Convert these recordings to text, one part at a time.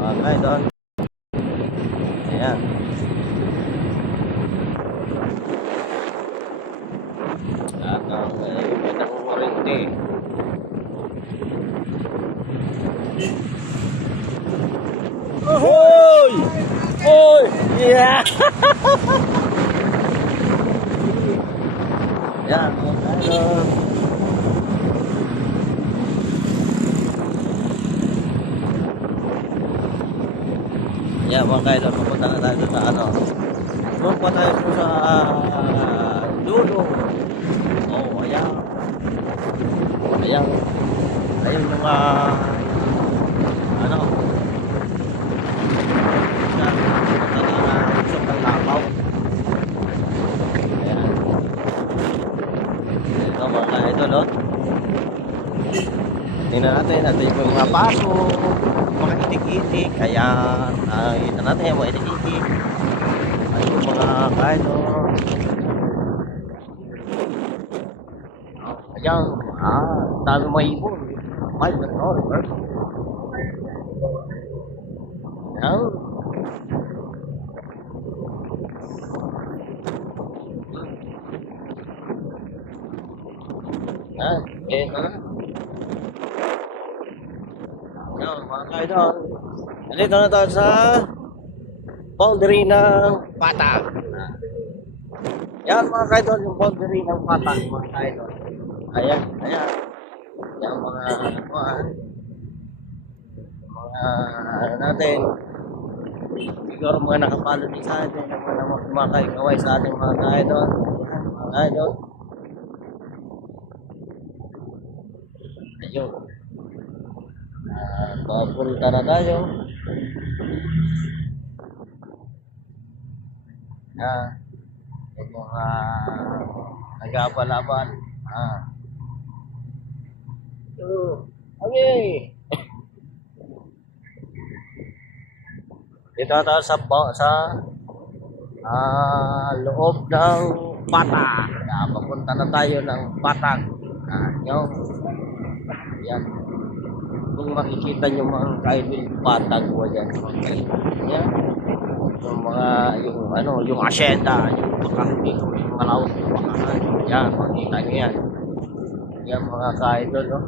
mga kaidol. Ayan. At may nakukurente. Hoy! Hoy! Yeah! Yan, mga kaidol. Yan, mga kaidol, papunta na tayo sa ano. Doon pa tayo sa dulo. Oh, ayan. Ayan. Ayun yung ano. Yan, papunta na usok ng Lapaw. Ayan. Ito, mga kaidol, oh. Tingnan natin yung mga paso, mga itik-itik. Ayan, nakikita natin yung mga itik-itik. Ayun, mga kaidol. Ayan, dami mga ibon. Ay, gano'n, river. Ayan. Ayan, Ayan, mga kaidol. Nandito na tayo sa boundary ng Pata. Yan, mga kaidol, yung boundary ng Pata, mga kaidol. Ayan, ayan. Yan, mga ano natin. Siguro mga nakapalo din sa atin, mga kaikaway sa ating mga kaidol. Ayan, mga kaidol. Ayun. Papunta na tayo. Yung mga nagapalaban. Okay. Dito tayo sa loob ng Patag. Papunta na tayo ng Patag. Yan. Kung makikita nyo mga kaidol Patag mo dyan. Okay. Yan. Yung asyenda, yung malawak na bakahan. Yan, makikita nyo yan. Yan mga kaidol, no?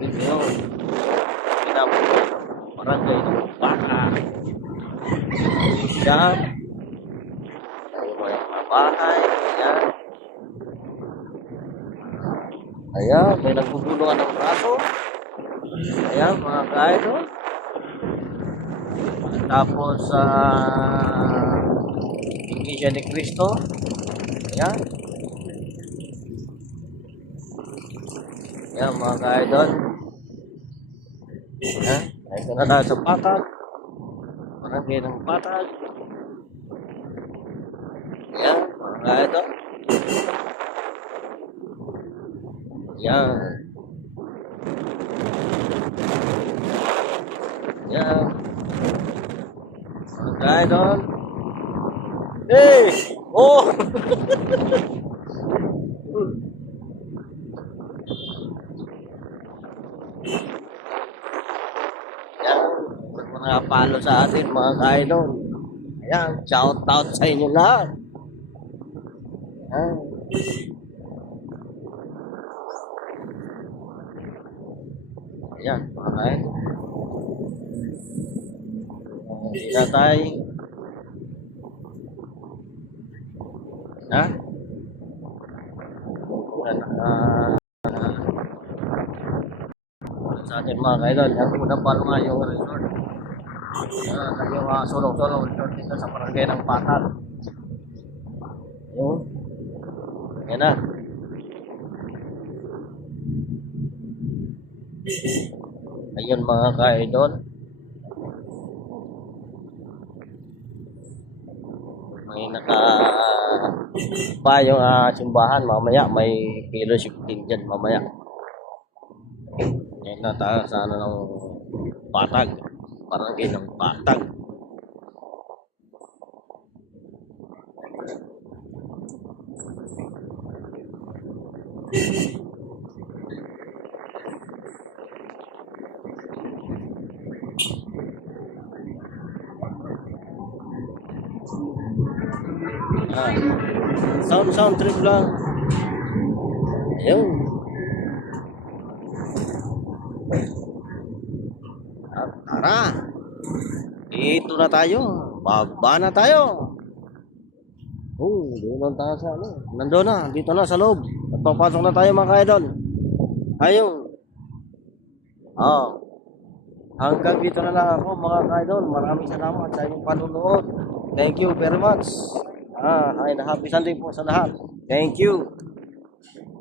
Ito, barangay ng Baka. Yan. Yung mga bahay. Yan. Ayan, may nagbubulungan ng braso. Ayan, mga kaidol. Tapos Iglesia ni Cristo. Ayan. Ayan, mga kaidol. Ayan, ito na tayo sa Patag. Barangay ng Patag. Ayan, mga kaidol. Ayan. Ayan. Mga kaidol. Hey! Oh! Ayan. Mga palo sa atin, mga kaidol. Ayan, shout out sa inyo lahat. Ayan. Ayan, mga kaidol. Tatay. Ha? Sa atin mga kaidol, yan unang palo nga yung resort. Yung sulong-sulong resort dito sa barangay ng Patag. Yun. Yan na. Ayun mga kaidol. May pa yung simbahan mamaya, may kilo 15 dyan mamaya. Yan na tayo sa ano ng Patag, barangay ng Patag. Ah, sound trip lang. Ayun. At tara. Dito na tayo. Baba na tayo. Doon tayo sa ano. Nandoon na. Dito na sa loob. At papasok na tayo mga idol. Ayun. Oh. Hanggang dito na lang ako mga idol. Maraming salamat sa inyong panunood. Thank you very much. And happy Sunday po sa lahat. Thank you.